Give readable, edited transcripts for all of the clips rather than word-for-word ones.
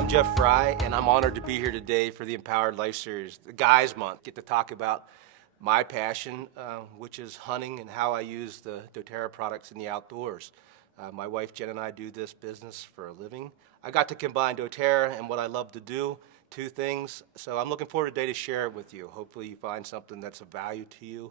I'm Jeff Frey, and I'm honored to be here today for the Empowered Life Series, the Guys Month. Get to talk about my passion, which is hunting and how I use the doTERRA products in the outdoors. My wife Jen and I do this business for a living. I got to combine doTERRA and what I love to do, two things. So I'm looking forward today to share it with you. Hopefully you find something that's of value to you.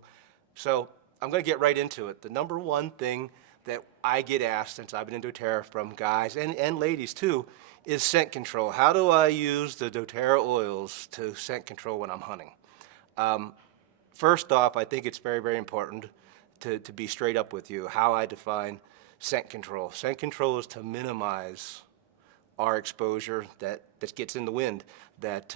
So I'm going to get right into it. The number one thing that I get asked since I've been in doTERRA from guys and ladies too is scent control. How do I use the doTERRA oils to scent control when I'm hunting? First off, I think it's very, very important to be straight up with you how I define scent control. Scent control is to minimize our exposure that gets in the wind, that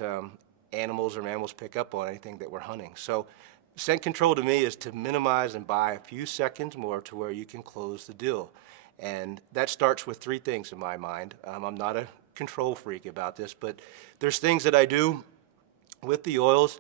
animals or mammals pick up on anything that we're hunting. So scent control to me is to minimize and buy a few seconds more to where you can close the deal. And that starts with three things in my mind. I'm not a control freak about this, but there's things that I do with the oils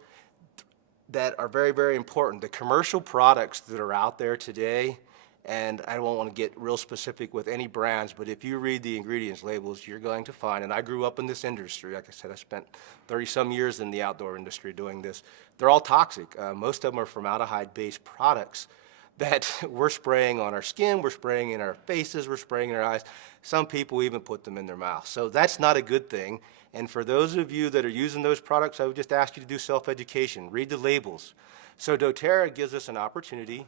that are very, very important. The commercial products that are out there today, and I don't want to get real specific with any brands, but if you read the ingredients labels, you're going to find, and I grew up in this industry, like I said, I spent 30-some years in the outdoor industry doing this. They're all toxic. Most of them are formaldehyde-based products that we're spraying on our skin, we're spraying in our faces, we're spraying in our eyes. Some people even put them in their mouth. So that's not a good thing. And for those of you that are using those products, I would just ask you to do self-education. Read the labels. So doTERRA gives us an opportunity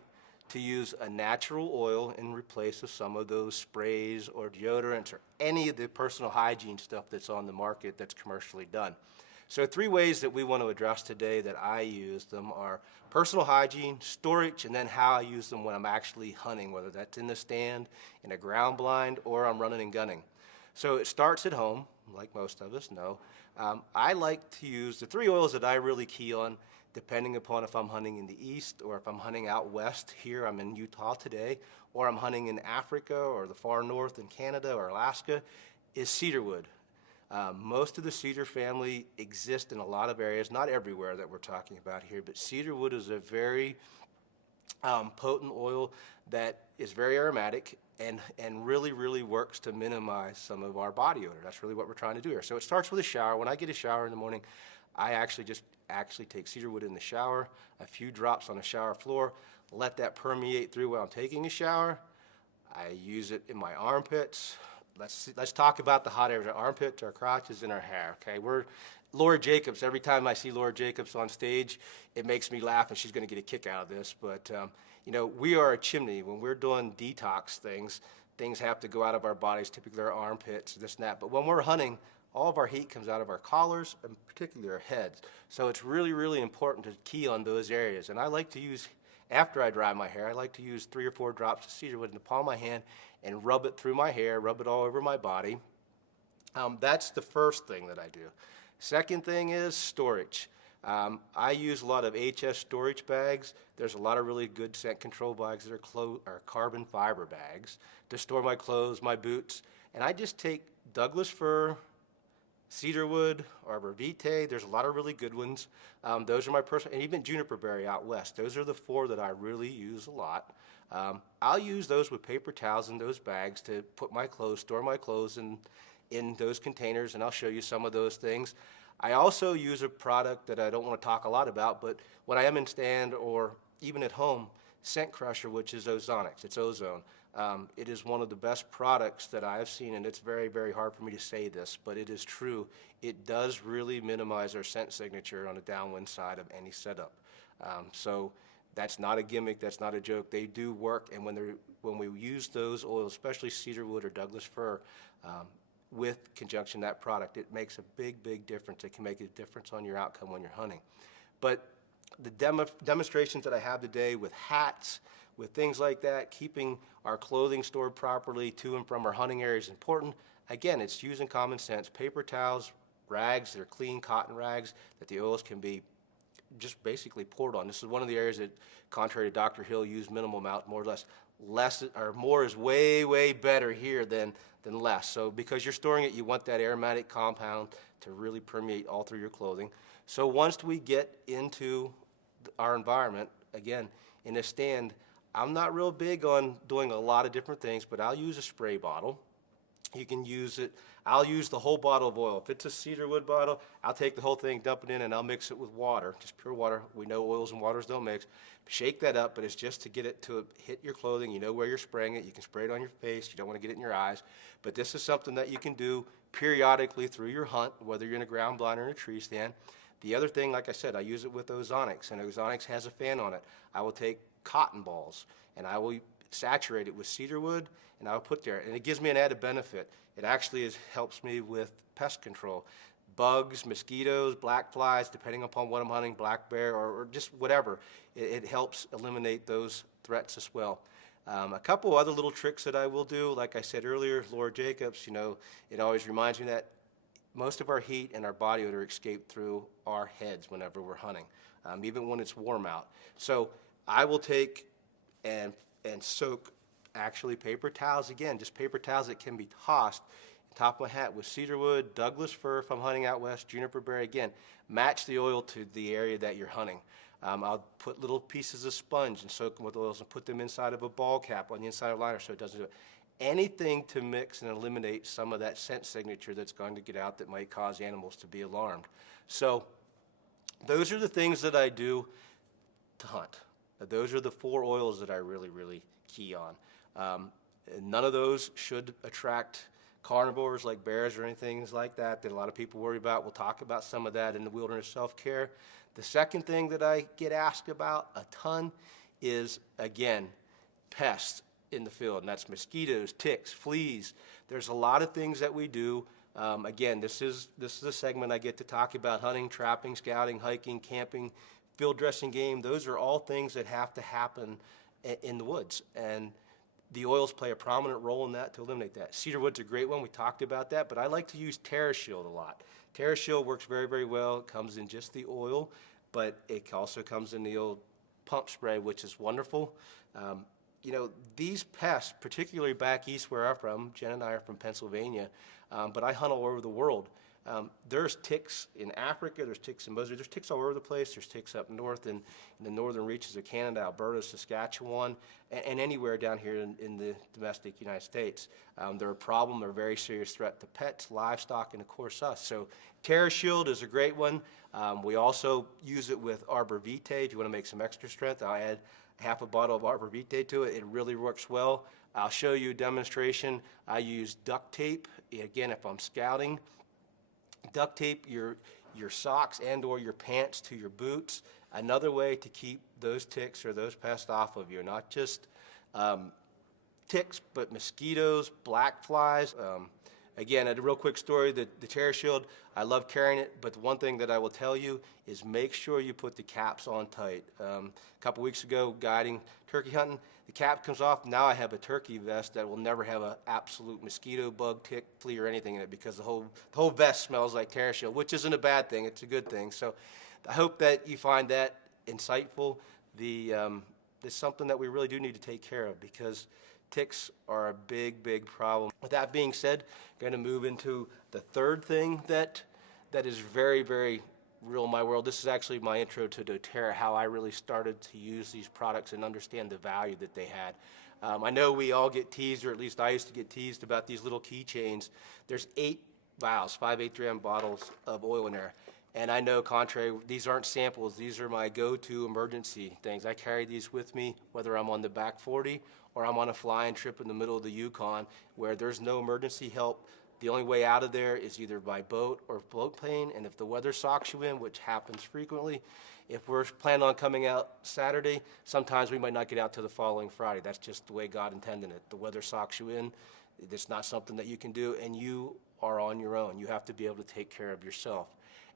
to use a natural oil in replace of some of those sprays or deodorants or any of the personal hygiene stuff that's on the market that's commercially done. So three ways that we want to address today that I use them are personal hygiene, storage, and then how I use them when I'm actually hunting, whether that's in the stand, in a ground blind, or I'm running and gunning. So it starts at home, like most of us know. I like to use the three oils that I really key on, depending upon if I'm hunting in the east or if I'm hunting out west. Here, I'm in Utah today, or I'm hunting in Africa or the far north in Canada or Alaska, is cedarwood. Most of the cedar family exists in a lot of areas, not everywhere that we're talking about here, but cedarwood is a very potent oil that is very aromatic and really, really works to minimize some of our body odor. That's really what we're trying to do here. So it starts with a shower. When I get a shower in the morning, I actually take cedarwood in the shower, a few drops on the shower floor, let that permeate through while I'm taking a shower. I use it in my armpits. Let's talk about the hot areas, our armpits, our crotches, and our hair, okay? Laura Jacobs, every time I see Laura Jacobs on stage, it makes me laugh, and she's gonna get a kick out of this, but you know, we are a chimney. When we're doing detox things have to go out of our bodies, typically our armpits, this and that, but when we're hunting, all of our heat comes out of our collars, and particularly our heads. So it's really, really important to key on those areas, and I like to use, after I dry my hair, I like to use 3 or 4 drops of cedarwood in the palm of my hand and rub it through my hair, rub it all over my body. That's the first thing that I do. Second thing is storage. I use a lot of HS storage bags. There's a lot of really good scent control bags that are carbon fiber bags to store my clothes, my boots, and I just take Douglas fir, cedarwood, arbor vitae. There's a lot of really good ones. Those are my personal, and even juniper berry out west. Those are the 4 that I really use a lot. I'll use those with paper towels in those bags to put my clothes, store my clothes in those containers, and I'll show you some of those things. I also use a product that I don't want to talk a lot about, but when I am in stand or even at home, Scent Crusher, which is ozonics, it's ozone. It is one of the best products that I have seen, and it's very, very hard for me to say this, but it is true. It does really minimize our scent signature on the downwind side of any setup. So that's not a gimmick, that's not a joke. They do work, and when we use those oils, especially cedarwood or Douglas fir, with conjunction that product, it makes a big, big difference. It can make a difference on your outcome when you're hunting. But the demonstrations that I have today with hats, with things like that, keeping our clothing stored properly to and from our hunting area is important. Again, it's using common sense. Paper towels, rags that are clean, cotton rags that the oils can be just basically poured on. This is one of the areas that, contrary to Dr. Hill, use minimal amount, more or less. Less or more is way, way better here than less. So because you're storing it, you want that aromatic compound to really permeate all through your clothing. So once we get into our environment, again, in a stand, I'm not real big on doing a lot of different things, but I'll use a spray bottle. You can use it. I'll use the whole bottle of oil. If it's a cedar wood bottle, I'll take the whole thing, dump it in, and I'll mix it with water, just pure water. We know oils and waters don't mix. Shake that up, but it's just to get it to hit your clothing. You know where you're spraying it. You can spray it on your face. You don't want to get it in your eyes. But this is something that you can do periodically through your hunt, whether you're in a ground blind or in a tree stand. The other thing, like I said, I use it with ozonics, and ozonics has a fan on it. I will take cotton balls, and I will saturate it with cedar wood, and I'll put there, and it gives me an added benefit. It actually helps me with pest control. Bugs, mosquitoes, black flies, depending upon what I'm hunting, black bear, or just whatever. It helps eliminate those threats as well. A couple other little tricks that I will do, like I said earlier, Laura Jacobs, it always reminds me that most of our heat and our body odor escape through our heads whenever we're hunting, even when it's warm out. So I will take and soak actually paper towels, again, just paper towels that can be tossed on top of my hat with cedar wood, Douglas fir if I'm hunting out west, juniper berry. Again, match the oil to the area that you're hunting. I'll put little pieces of sponge and soak them with oils and put them inside of a ball cap on the inside of a liner so it doesn't do it. Anything to mix and eliminate some of that scent signature that's going to get out that might cause animals to be alarmed. So those are the things that I do to hunt. Those are the 4 oils that I really, really key on. None of those should attract carnivores like bears or anything like that a lot of people worry about. We'll talk about some of that in the wilderness self-care. The second thing that I get asked about a ton is, again, pests in the field, and that's mosquitoes, ticks, fleas. There's a lot of things that we do. Again, this is a segment I get to talk about hunting, trapping, scouting, hiking, camping, field dressing game. Those are all things that have to happen in the woods, and the oils play a prominent role in that to eliminate that. Cedar wood's a great one. We talked about that, but I like to use TerraShield a lot. TerraShield works very, very well. It comes in just the oil, but it also comes in the old pump spray, which is wonderful. These pests, particularly back east where I'm from, Jen and I are from Pennsylvania, but I hunt all over the world. There's ticks in Africa, there's ticks in Mozambique, there's ticks all over the place. There's ticks up north in the northern reaches of Canada, Alberta, Saskatchewan, and anywhere down here in the domestic United States. They're a problem, they're a very serious threat to pets, livestock, and of course us. So TerraShield is a great one. We also use it with Arbor Vitae. If you want to make some extra strength, I'll add half a bottle of Arbor Vitae to it. It really works well. I'll show you a demonstration. I use duct tape, again, if I'm scouting. Duct tape your socks and or your pants to your boots. Another way to keep those ticks or those pests off of you, not just ticks, but mosquitoes, black flies. Again, a real quick story, the TerraShield, I love carrying it, but the one thing that I will tell you is make sure you put the caps on tight. A couple weeks ago, guiding turkey hunting, the cap comes off. Now I have a turkey vest that will never have an absolute mosquito, bug, tick, flea, or anything in it because the whole vest smells like TerraShield, which isn't a bad thing. It's a good thing. So I hope that you find that insightful. It's something that we really do need to take care of because ticks are a big, big problem. With that being said, I'm going to move into the third thing that is very, very real in my world. This is actually my intro to doTERRA, how I really started to use these products and understand the value that they had. I know we all get teased, or at least I used to get teased about these little keychains. There's 8 vials, 5 8-gram bottles of oil in there. And I know, contrary, these aren't samples. These are my go-to emergency things. I carry these with me, whether I'm on the back 40 or I'm on a flying trip in the middle of the Yukon where there's no emergency help. The only way out of there is either by boat or float plane, and if the weather socks you in, which happens frequently, if we're planning on coming out Saturday, sometimes we might not get out till the following Friday. That's just the way God intended it. The weather socks you in. It's not something that you can do, and you are on your own. You have to be able to take care of yourself.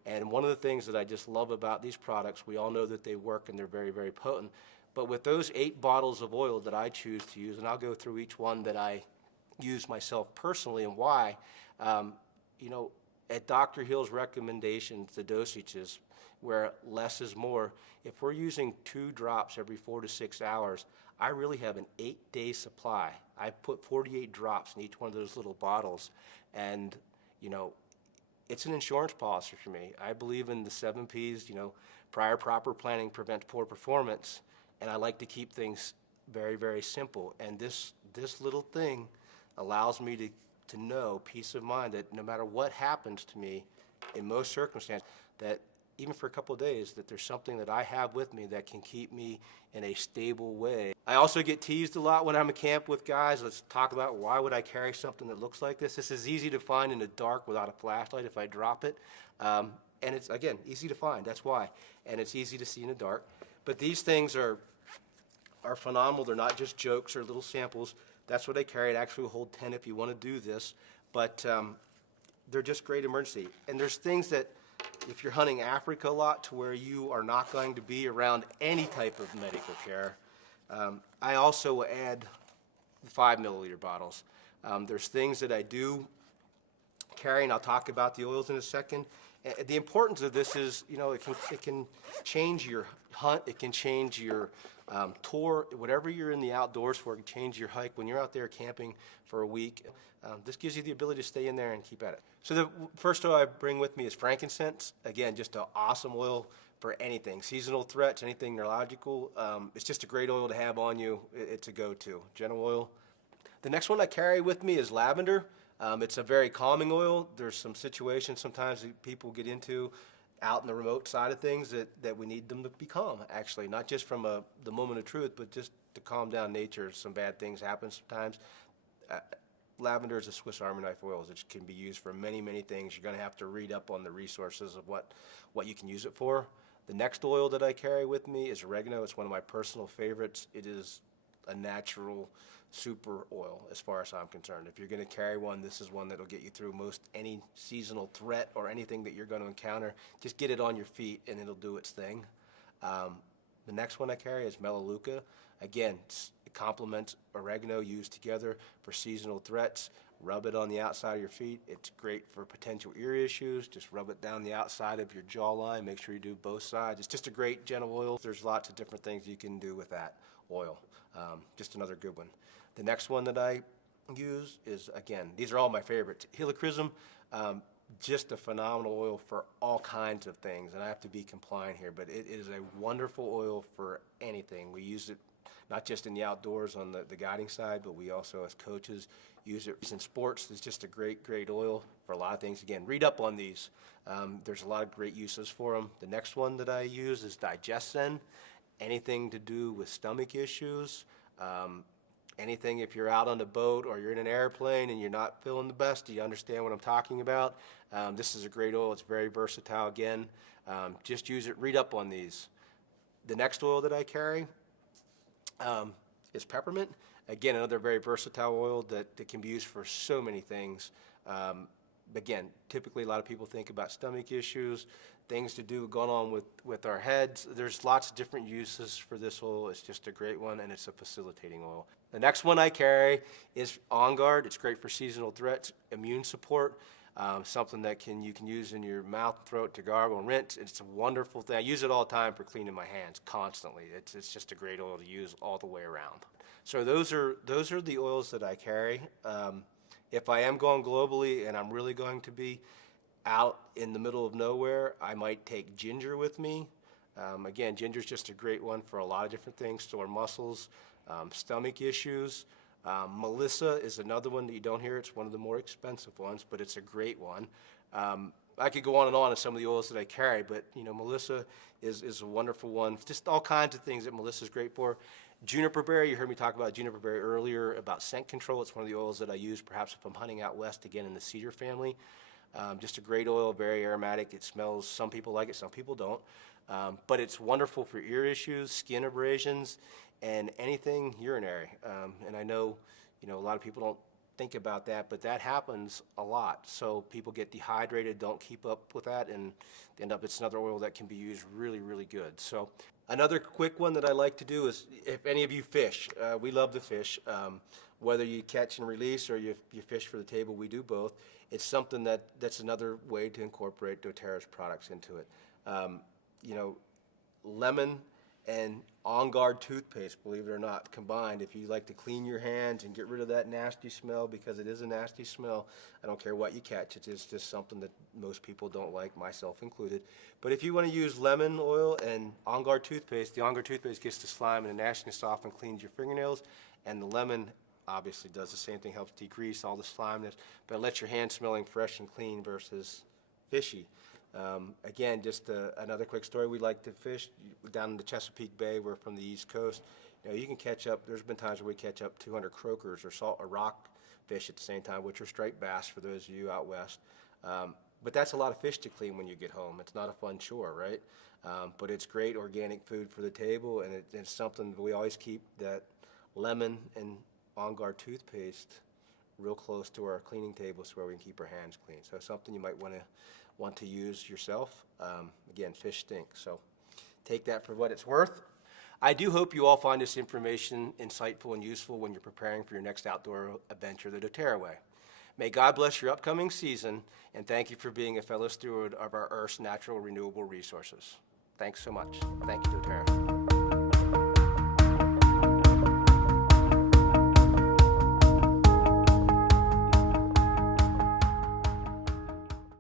And one of the things that I just love about these products, we all know that they work and they're very, very potent, but with those 8 bottles of oil that I choose to use, and I'll go through each one that I use myself personally and why, at Dr. Hill's recommendations, the dosages, where less is more, if we're using 2 drops every 4 to 6 hours, I really have an 8-day supply. I put 48 drops in each one of those little bottles, and, it's an insurance policy for me. I believe in the 7 Ps, prior proper planning prevents poor performance, and I like to keep things very, very simple. And this little thing allows me to to know, peace of mind, that no matter what happens to me, in most circumstances, that even for a couple of days, that there's something that I have with me that can keep me in a stable way. I also get teased a lot when I'm at camp with guys. Let's talk about, why would I carry something that looks like this? This is easy to find in the dark without a flashlight if I drop it. And it's, again, easy to find, that's why. And it's easy to see in the dark. But these things are phenomenal. They're not just jokes or little samples. That's what I carry. It actually will hold 10 if you want to do this. But they're just great emergency. And there's things that, if you're hunting Africa a lot, to where you are not going to be around any type of medical care, I also will add the 5 milliliter bottles. There's things that I do carry, and I'll talk about the oils in a second. The importance of this is, it can change your hunt, it can change your tour, whatever you're in the outdoors for, it can change your hike. When you're out there camping for a week, this gives you the ability to stay in there and keep at it. So the first oil I bring with me is frankincense. Again, just an awesome oil for anything. Seasonal threats, anything neurological. It's just a great oil to have on you. It's a go-to. General oil. The next one I carry with me is lavender. It's a very calming oil. There's some situations sometimes that people get into out in the remote side of things that we need them to be calm, actually. Not just from the moment of truth, but just to calm down nature. Some bad things happen sometimes. Lavender is a Swiss Army knife oil. It can be used for many, many things. You're going to have to read up on the resources of what you can use it for. The next oil that I carry with me is oregano. It's one of my personal favorites. It is a natural super oil as far as I'm concerned. If you're going to carry one, this is one that'll get you through most any seasonal threat or anything that you're going to encounter. Just get it on your feet and it'll do its thing. The next one I carry is melaleuca. Again, it complements oregano used together for seasonal threats. Rub it on the outside of your feet. It's great for potential ear issues. Just rub it down the outside of your jawline. Make sure you do both sides. It's just a great gentle oil. There's lots of different things you can do with that oil. Just another good one. The next one that I use is, again, these are all my favorites. Helichrysum, just a phenomenal oil for all kinds of things. And I have to be compliant here, but it is a wonderful oil for anything. We use it not just in the outdoors on the guiding side, but we also, as coaches, use it in sports. It's just a great, great oil for a lot of things. Again, read up on these. There's a lot of great uses for them. The next one that I use is Digestin. Anything to do with stomach issues, anything if you're out on a boat or you're in an airplane and you're not feeling the best, do you understand what I'm talking about? This is a great oil. It's very versatile. Again, just use it. Read up on these. The next oil that I carry is peppermint. Again, another very versatile oil that can be used for so many things. Again, typically a lot of people think about stomach issues, things to do going on with our heads. There's lots of different uses for this oil. It's just a great one, and it's a facilitating oil. The next one I carry is On Guard. It's great for seasonal threats, immune support, something that you can use in your mouth and throat to gargle and rinse. It's a wonderful thing. I use it all the time for cleaning my hands constantly. It's just a great oil to use all the way around. So those are the oils that I carry. If I am going globally and I'm really going to be out in the middle of nowhere, I might take ginger with me. Again, ginger is just a great one for a lot of different things, sore muscles, stomach issues. Melissa is another one that you don't hear. It's one of the more expensive ones, but it's a great one. I could go on and some of the oils that I carry, but Melissa is a wonderful one. Just all kinds of things that Melissa is great for. Juniper berry, you heard me talk about juniper berry earlier, about scent control. It's one of the oils that I use perhaps if I'm hunting out west, again in the cedar family. Just a great oil, very aromatic. It smells, some people like it, some people don't. But it's wonderful for ear issues, skin abrasions, and anything urinary. And I know, a lot of people don't think about that, but that happens a lot. So people get dehydrated, don't keep up with that, and it's another oil that can be used really, really good. So another quick one that I like to do is, if any of you fish, we love to fish. Whether you catch and release or you fish for the table, we do both. It's something that's another way to incorporate doTERRA's products into it. Lemon and On Guard toothpaste, believe it or not, combined. If you like to clean your hands and get rid of that nasty smell, because it is a nasty smell, I don't care what you catch, it is just something that most people don't like, myself included. But if you want to use lemon oil and On Guard toothpaste, the On Guard toothpaste gets the slime and the nastiness off and cleans your fingernails, and the lemon obviously does the same thing, helps decrease all the slimeness, but it lets your hands smelling fresh and clean versus fishy. Again, just another quick story. We like to fish down in the Chesapeake Bay. We're from the East Coast. You can catch up. There's been times where we catch up 200 croakers or salt or rock fish at the same time, which are striped bass for those of you out west. But that's a lot of fish to clean when you get home. It's not a fun chore, right? But it's great organic food for the table, and it's something we always keep that lemon and On Guard toothpaste real close to our cleaning tables where we can keep our hands clean. So something you might want to use yourself. Again, fish stink, so take that for what it's worth. I do hope you all find this information insightful and useful when you're preparing for your next outdoor adventure the doTERRA way. May God bless your upcoming season, and thank you for being a fellow steward of our Earth's natural renewable resources. Thanks so much. Thank you, doTERRA.